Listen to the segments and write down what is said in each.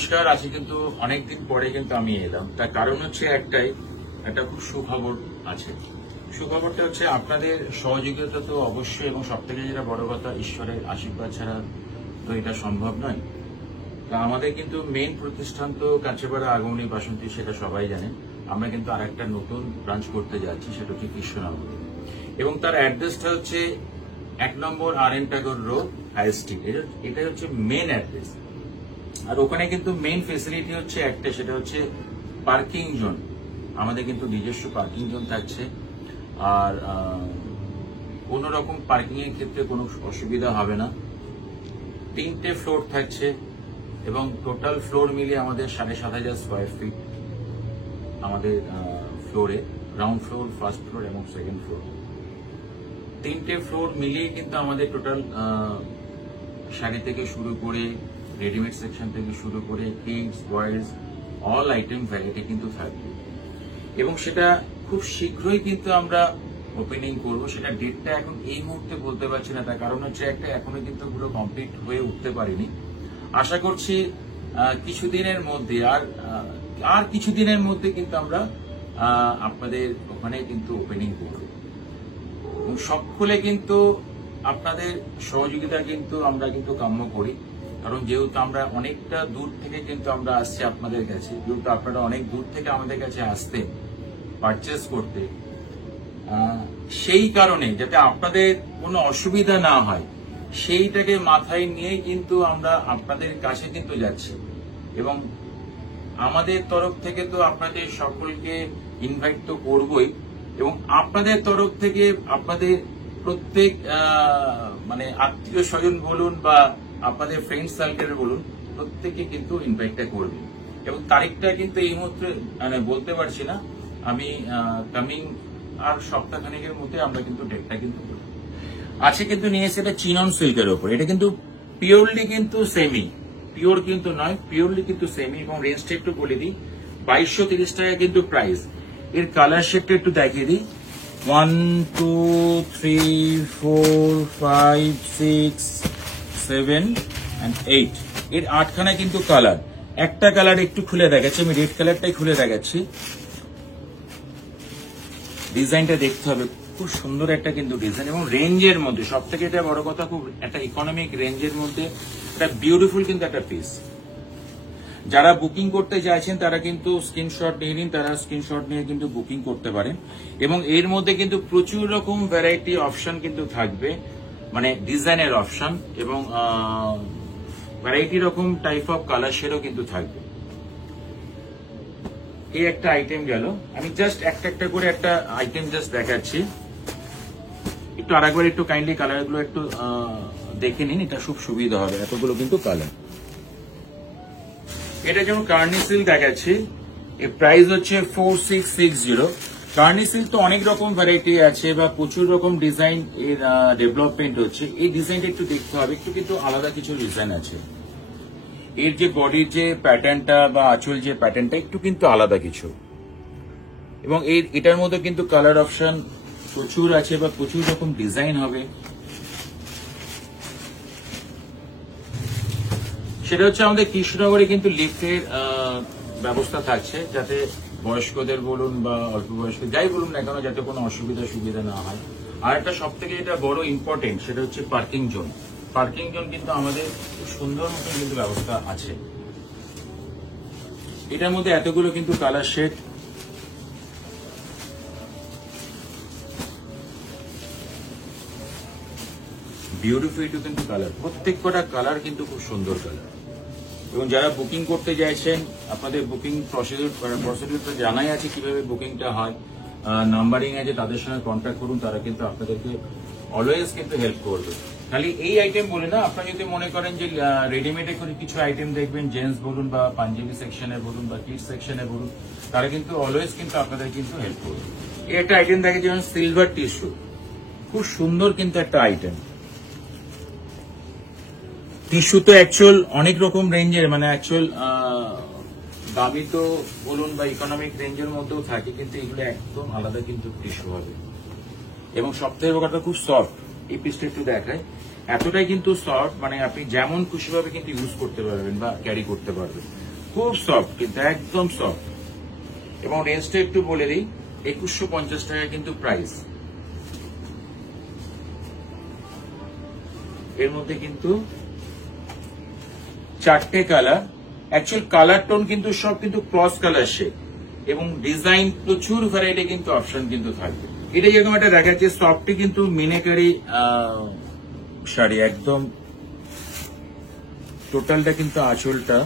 নমস্কার। আজকে কিন্তু অনেকদিন পরে কিন্তু আমি এলাম, তার কারণ হচ্ছে একটাই, একটা খুব সুখবর আছে। সুখবরটা হচ্ছে আপনাদের সহযোগিতা তো অবশ্যই, এবং সব থেকে যেটা বড় কথা, ঈশ্বরের আশীর্বাদ ছাড়া তো এটা সম্ভব নয়। তা আমাদের কিন্তু মেইন প্রতিষ্ঠান তো কাঁচরাপাড়া আগমনী বাসন্তী, সেটা সবাই জানেন। আমরা কিন্তু আর একটা নতুন ব্রাঞ্চ করতে যাচ্ছি, সেটা হচ্ছে কৃষ্ণনগরে, এবং তার অ্যাড্রেসটা হচ্ছে 1 নম্বর RN টাগোর রোড, IST। এটা হচ্ছে মেন অ্যাড্রেস। আর ওখানে কিন্তু মেইন ফেসিলিটি হচ্ছে একটা, সেটা হচ্ছে পার্কিং জোন। আমাদের কিন্তু নিজস্ব পার্কিং জোন থাকছে, আর কোন রকম পার্কিং এর ক্ষেত্রে কোনো অসুবিধা হবে না। 3টে ফ্লোর থাকছে, এবং টোটাল ফ্লোর মিলিয়ে আমাদের 7,500 স্কোয়ার ফিট আমাদের ফ্লোরে, গ্রাউন্ড ফ্লোর, ফার্স্ট ফ্লোর এবং সেকেন্ড ফ্লোর। 3টে ফ্লোর মিলিয়ে কিন্তু আমাদের টোটাল শাড়ি থেকে শুরু করে, রেডিমেড সেকশন থেকে শুরু করে, kids, boys, all item variety কিন্তু থাকবে। এবং সেটা খুব শীঘ্রই কিন্তু আমরা ওপেনিং করব। সেটা ডেটটা এখন এই মুহূর্তে বলতে পারছি না, তার কারণ হচ্ছে একটা, এখনো কিন্তু পুরো কমপ্লিট হয়ে উঠতে পারিনি। আশা করছি কিছুদিনের মধ্যে, আর কিছুদিনের মধ্যে কিন্তু আমরা আপনাদের ওখানে কিন্তু ওপেনিং করব। এবং সকলে কিন্তু আপনাদের সহযোগিতা কিন্তু আমরা কিন্তু কাম্য করি, কারণ যেহেতু আমরা অনেকটা দূর থেকে কিন্তু আমরা আসছি আপনাদের কাছে, যেহেতু আপনারা অনেক দূর থেকে আমাদের কাছে আসতেন পারচেস করতে, সেই কারণে যাতে আপনাদের কোনো অসুবিধা না হয়, সেইটাকে মাথায় নিয়ে কিন্তু আমরা আপনাদের কাছে কিন্তু যাচ্ছি। এবং আমাদের তরফ থেকে তো আপনাদের সকলকে ইনভাইট তো করবই, এবং আপনাদের তরফ থেকে আপনাদের প্রত্যেক মানে আত্মীয় স্বজন বলুন বা আপনাদের ফ্রেন্ড সার্কেল বলুন, প্রত্যেকে কিন্তু ইনভাইটটা করবেন। এবং তারিখটা কিন্তু এই মুহূর্তে মানে বলতে পারছি না, আমি কামিং আর সপ্তাহখানেকের মধ্যে আমরা কিন্তু ডেটটা কিন্তু করব। আছে কিন্তু নিয়ে এসে এটা চিনন সিল্কের ওপর, এটা কিন্তু পিওরলি কিন্তু সেমি, পিওর কিন্তু নয়, পিওরলি কিন্তু সেমি। এবং রেঞ্জটা একটু বলে দিই, 2230 টাকা কিন্তু প্রাইস। এর কালার শেডটা একটু দেখিয়ে দিই, 1 2 3 4 5 6 7 and 8। এর 8খানা কিন্তু কালার। একটা কালার একটু খুলে দেখাচ্ছি, আমি রেড কালারটাই খুলে দেখাচ্ছি। ডিজাইনটা দেখতে হবে, খুব সুন্দর একটা কিন্তু ডিজাইন, এবং রেঞ্জের মধ্যে সব থেকে এটা বড় কথা, খুব একটা ইকোনমিক রেঞ্জের মধ্যে একটা বিউটিফুল কিন্তু একটা পিস। যারা বুকিং করতে চাইছেন তারা কিন্তু স্ক্রিনশট নিয়ে নিন, তারা স্ক্রিনশট নিয়ে কিন্তু বুকিং করতে পারেন। এবং এর মধ্যে কিন্তু প্রচুর রকম ভ্যারাইটি অপশন কিন্তু থাকবে, মানে ডিজাইনের অপশন, এবং ভ্যারাইটি রকম টাইপ অফ কালার শেডও কিন্তু থাকবে। এই একটা আইটেম গেল, আমি জাস্ট একটা করে একটা আইটেম জাস্ট দেখাচ্ছি। একটু আরেকবার একটু কাইন্ডলি কালারগুলো একটু দেখে নিন, এটা খুব সুবিধা হবে, এতগুলো কিন্তু কালার। এটা যেমন কার্নি সিল্ক দেখাচ্ছি, এর প্রাইস হচ্ছে 4660। কার্নি সিল্ক তো অনেক রকম ভ্যারাইটি আছে বা প্রচুর রকম ডিজাইন এর ডেভেলপমেন্ট হচ্ছে। এই ডিজাইনটা একটু দেখতে হবে, একটু কিন্তু আলাদা কিছু ডিজাইন আছে। এর যে বডির যে প্যাটার্নটা বা আঁচল যে প্যাটার্নটা একটু কিন্তু আলাদা কিছু, এবং এটার মধ্যে কিন্তু কালার অপশন প্রচুর আছে বা প্রচুর রকম ডিজাইন হবে। সেটা হচ্ছে আমাদের কৃষ্ণনগরে কিন্তু লিফটের ব্যবস্থা থাকছে, যাতে বয়স্কদের বলুন বা অল্প বয়স্ক যাই বলুন না কেন, যাতে কোনো সুবিধা না হয়। আর একটা সব থেকে এটা বড় ইম্পর্টেন্ট, সেটা হচ্ছে পার্কিং জোন। পার্কিং জোন কিন্তু আমাদের খুব সুন্দর মতো কিন্তু ব্যবস্থা আছে। এটার মধ্যে এতগুলো কিন্তু কালার শেড, বিউটিফুল কিন্তু কালার, প্রত্যেক কটা কালার কিন্তু খুব সুন্দর কালার। এবং যারা বুকিং করতে চাইছেন, আপনাদের বুকিং প্রসিডিউর তো জানাই আছে কিভাবে বুকিংটা হয়, নাম্বারিং আছে, তাদের সঙ্গে কন্ট্যাক্ট করুন, তারা কিন্তু আপনাদেরকে অলওয়েজ কিন্তু হেল্প করবে। খালি এই আইটেম বলে না, আপনারা যদি মনে করেন যে রেডিমেডে করে কিছু আইটেম দেখবেন, জেন্টস বলুন বা পাঞ্জাবি সেকশনে বলুন বা কিডস সেকশনে বলুন, তারা কিন্তু অলওয়েজ কিন্তু আপনাদের কিন্তু হেল্প করবে। এই একটা আইটেম দেখে যেমন সিলভার টিস্যু, খুব সুন্দর কিন্তু একটা আইটেম। টিস্যু তো অ্যাকচুয়াল অনেক রকম রেঞ্জের, মানে অ্যাকচুয়াল দামি তো বলুন বা ইকোনমিক রেঞ্জের মধ্যেও থাকে, কিন্তু এগুলো একদম আলাদা কিন্তু টিস্যু হবে। এবং সবথেকে বড় কথা, খুব সফট। এই পিসটা একটু দেখায়, এতটাই কিন্তু সফট, মানে আপনি যেমন খুশিভাবে কিন্তু ইউজ করতে পারবেন বা ক্যারি করতে পারবেন। খুব সফট, কিন্তু একদম সফট। এবং রেঞ্জটা একটু বলে দিই, 2150 টাকা কিন্তু প্রাইস। এর মধ্যে কিন্তু 4টে কালার, অ্যাকচুয়াল কালার টোন কিন্তু সব কিন্তু ক্রস কালার শেড, এবং ডিজাইন প্রচুর ভ্যারাইটি কিন্তু অপশন কিন্তু থাকবে। এটা যেরকম একটা দেখাচ্ছে সফটে কিন্তু মিনাকারি শাড়ি, একদম টোটালটা কিন্তু আঁচলটা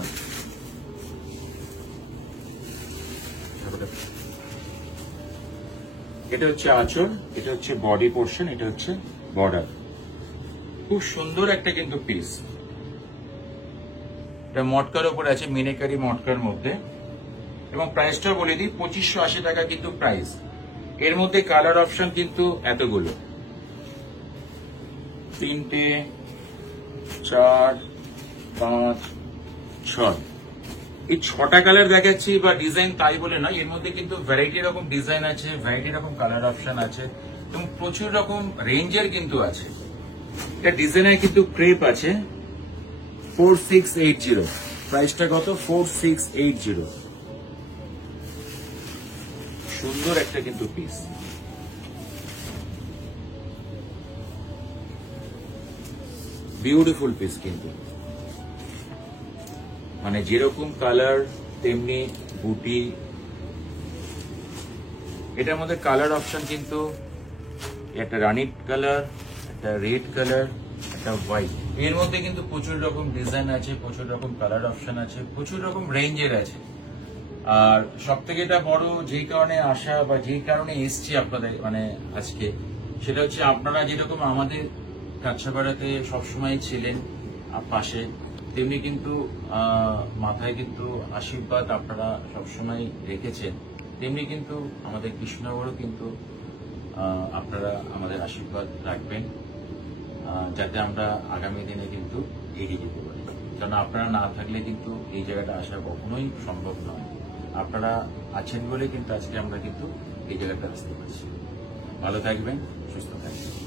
এটা হচ্ছে আঁচল, এটা হচ্ছে বডি পোর্শন, এটা হচ্ছে বর্ডার। খুব সুন্দর একটা কিন্তু পিস। এটা মটকার উপর আছে, মিনাকারি মটকার মধ্যে, এবং প্রাইসটা বলে দিই 2580 টাকা কিন্তু প্রাইস। এর মধ্যে কালার অপশন কিন্তু এতগুলো, 3টে 4 5 6। এই 6টা কালার দেখাচ্ছি বা ডিজাইন তাই বলে নয়, এর মধ্যে কিন্তু ভ্যারাইটি রকম ডিজাইন আছে, ভ্যারাইটি রকম কালার অপশন আছে, এবং প্রচুর রকম রেঞ্জের কিন্তু আছে। এটা ডিজাইনের কিন্তু ক্রেপ আছে 4680, প্রাইসটা কত 4680। সুন্দর একটা কিন্তু পিস। বিউটিফুল পিস কিন্তু, মানে যেরকম কালার তেমনি বুটি। এটার মধ্যে কালার অপশন কিন্তু একটা রানি কালার, একটা রেড কালার, একটা হোয়াইট। এর মধ্যে কিন্তু প্রচুর রকম ডিজাইন আছে, প্রচুর রকম কালার অপশন আছে, প্রচুর রকম রেঞ্জের আছে। আর সব থেকে এটা বড় যেই কারণে আসা বা যেই কারণে এসছি আপনাদের মানে আজকে, সেটা হচ্ছে আপনারা যেরকম আমাদের কাছাপাড়াতে সবসময় ছিলেন পাশে, তেমনি কিন্তু মাথায় কিন্তু আশীর্বাদ আপনারা সবসময় রেখেছেন, তেমনি কিন্তু আমাদের কৃষ্ণনগরও কিন্তু আপনারা আমাদের আশীর্বাদ রাখবেন, যাতে আমরা আগামী দিনে কিন্তু এগিয়ে যেতে পারি। কারণ আপনারা না থাকলে কিন্তু এই জায়গাটা আসা কখনোই সম্ভব নয়। আপনারা আছেন বলে কিন্তু আজকে আমরা কিন্তু এই জায়গাটা আসতে পারছি। ভালো থাকবেন, সুস্থ থাকবেন।